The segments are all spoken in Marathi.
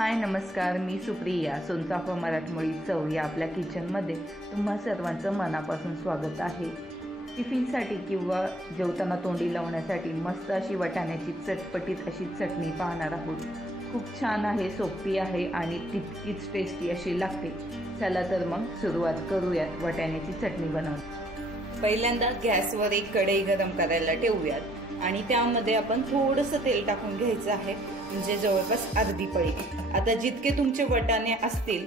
हाय नमस्कार, मी सुप्रिया. सोनचाफा मराठमोळी चव या आपल्या किचनमध्ये तुम्हा सर्वांचं मनापासून स्वागत आहे. टिफिनसाठी किंवा जेवताना तोंडी लावण्यासाठी मस्त अशी वाटाण्याची चटपटीत अशी चटणी पाहणार आहोत. खूप छान आहे, सोपी आहे आणि तितकीच टेस्टी अशी लागते. चला तर मग सुरुवात करूयात वाटाण्याची चटणी बनवण्यास. पहिल्यांदा गॅसवर एक कढई गरम करायला ठेवूयात आणि त्यामध्ये आपण थोडंसं तेल टाकून घ्यायचं आहे, म्हणजे जवळपास अर्धी पळी. आता जितके तुमचे वाटाणे असतील,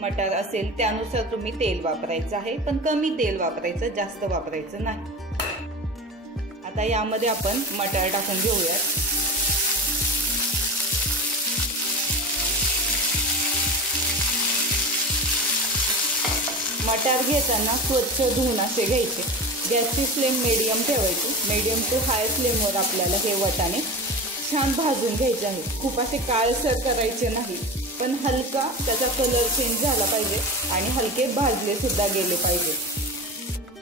मटार असेल त्यानुसार तुम्ही तेल वापरायचं आहे, पण कमी तेल वापरायचं, जास्त वापरायचं नाही. आता यामध्ये आपण मटार टाकून घेऊयात. मटार घेताना स्वच्छ धुवून असे घ्यायचे. गॅसची फ्लेम मीडियम ठेवायची. मीडियम टू हाय फ्लेमवर आपल्याला हे वाटाणे छान भाजून घ्यायचे आहे. खूप असे काळसर करायचे नाही, पण हलका त्याचा कलर चेंज झाला पाहिजे आणि हलके भाजले सुद्धा गेले पाहिजे.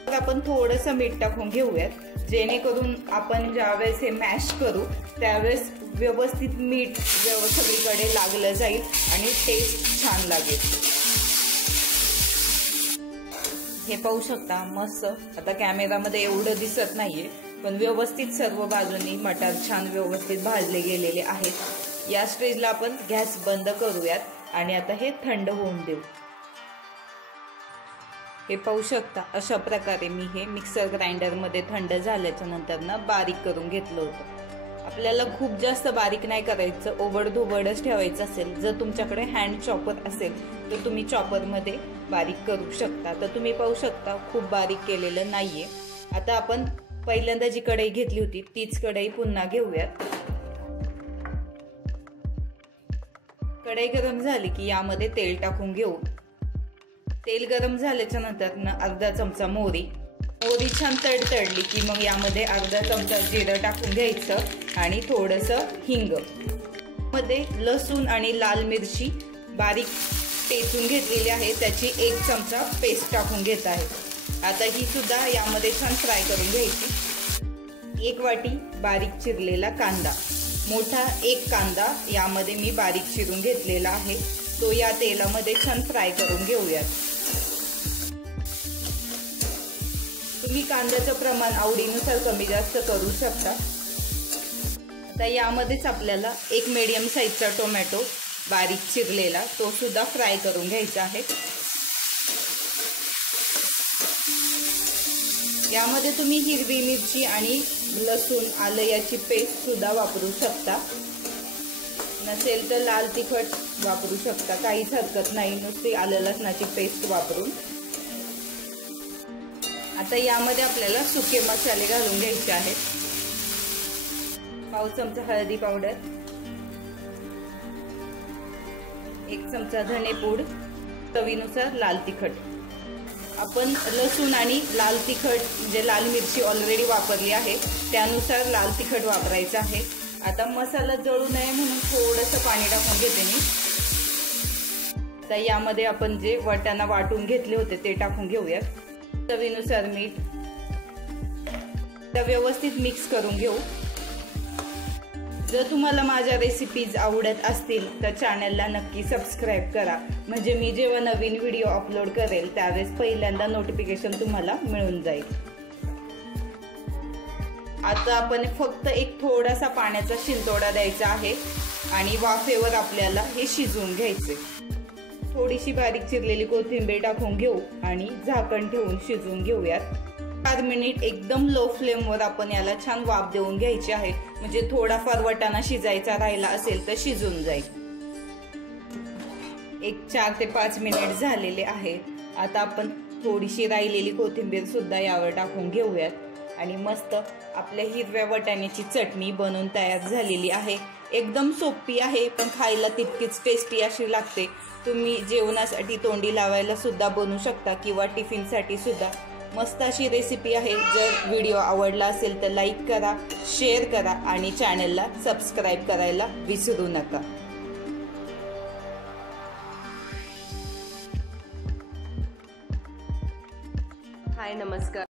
तर आपण थोडंसं मीठ टाकून घेऊयात, जेणेकरून आपण ज्यावेळेस हे मॅश करू त्यावेळेस व्यवस्थित मीठ सगळीकडे लागलं जाईल आणि टेस्ट छान लागेल. हे पाहू शकता मस्त. आता कॅमेरामध्ये एवढं दिसत नाहीये, पण व्यवस्थित सर्व बाजूंनी मटार छान व्यवस्थित भाजले गेलेले आहेत. या स्टेजला आपण गॅस बंद करूयात आणि आता हे थंड होऊन देऊ. हे पाहू शकता, अशा प्रकारे मी हे मिक्सर ग्राइंडर मध्ये थंड झाल्याच्या नंतर बारीक करून घेतलं होतं. आपल्याला खूप जास्त बारीक नाही करायचं, ओबडधोबडच ठेवायचं असेल. जर तुमच्याकडे हँड चॉपर असेल तर तुम्ही चॉपर मध्ये बारीक करू शकता. तर तुम्ही पाहू शकता खूप बारीक केलेलं नाहीये. आता आपण पहिल्यांदा जी कढई घेतली होती तीच कढई पुन्हा घेऊयात. कढई गरम झाली की यामध्ये तेल टाकून घेऊ. तेल गरम झाल्याच्या नंतर अर्धा चमचा मोहरी छान तडतडली की मग यामध्ये अर्धा चमचा जिरं टाकून घ्यायचं आणि थोडंसं हिंग. मध्ये लसूण आणि लाल मिरची बारीक टेचून घेतलेली आहे, त्याची 1 चमचा पेस्ट टाकून घेत आहे. आता ही सुद्धा यामध्ये छान फ्राय करून घ्यायची. 1 वाटी बारीक चिरलेला कांदा, मोठा 1 कांदा यामध्ये मी बारीक चिरून घेतलेला आहे, तो या तेलामध्ये छान फ्राय करून घेऊयात. तुम्ही कांद्याचं प्रमाण आवडीनुसार कमी जास्त करू शकता. आता यामध्येच आपल्याला 1 मीडियम साईजचा टोमॅटो बारीक चिरलेला तो सुद्धा फ्राय करून घ्यायचा आहे. यामध्ये तुम्ही हिरवी मिरची आणि लसूण आलं याची पेस्ट सुद्धा वापरू शकता. नसेल तर लाल तिखट वापरू शकता, काहीच हरकत नाही, नुसती आलं लसणाची पेस्ट वापरून. आता यामध्ये आपल्याला सुके मसाले घालून घ्यायचे आहेत. पाव चमचा हळदी पावडर, 1 चमचा धनेपूड, चवीनुसार लाल तिखट. आपण लसूण आणि लाल तिखट म्हणजे लाल मिरची ऑलरेडी वापरली आहे, त्यानुसार लाल तिखट वापरायचं आहे. आता मसाला जळू नये म्हणून थोडंसं पाणी टाकून घेते मी. तर यामध्ये आपण जे वाटाणा वाटून घेतले होते ते टाकून घेऊयात. चवीनुसार मीठ. तर व्यवस्थित मिक्स करून घेऊ. जर तुम्हाला माझ्या रेसिपीज आवडत असतील तर चॅनलला नक्की सबस्क्राईब करा, म्हणजे मी जेव्हा नवीन व्हिडिओ अपलोड करेल त्यावेळेस पहिल्यांदा नोटिफिकेशन तुम्हाला मिळून जाईल. आता आपण फक्त एक थोडासा पाण्याचा शिंतोडा द्यायचा आहे आणि वाफेवर आपल्याला हे शिजवून घ्यायचे. थोडीशी बारीक चिरलेली कोथिंबीर टाकून घेऊ आणि झाकण ठेवून शिजवून घेऊयात. 4 मिनिट एकदम लो फ्लेमवर आपण याला छान वाफ देऊन घ्यायची आहे, म्हणजे थोडाफार वाटाणा शिजायचा राहिला असेल तर शिजून जाईल. 4 ते 5 मिनिट झालेले आहेत. आता आपण थोडीशी राहिलेली कोथिंबीर सुद्धा यावर टाकून घेऊयात आणि मस्त आपल्या हिरव्या वाटाण्याची चटणी बनवून तयार झालेली आहे. एकदम सोपी आहे, पण खायला तितकीच टेस्टी अशी लागते. तुम्ही जेवणासाठी तोंडी लावायला सुद्धा बनवू शकता किंवा टिफिनसाठी सुद्धा मस्त अशी रेसिपी आहे. जर व्हिडिओ आवडला असेल तर लाईक करा, शेअर करा आणि चॅनलला सबस्क्राईब करायला विसरू नका. हाय नमस्कार.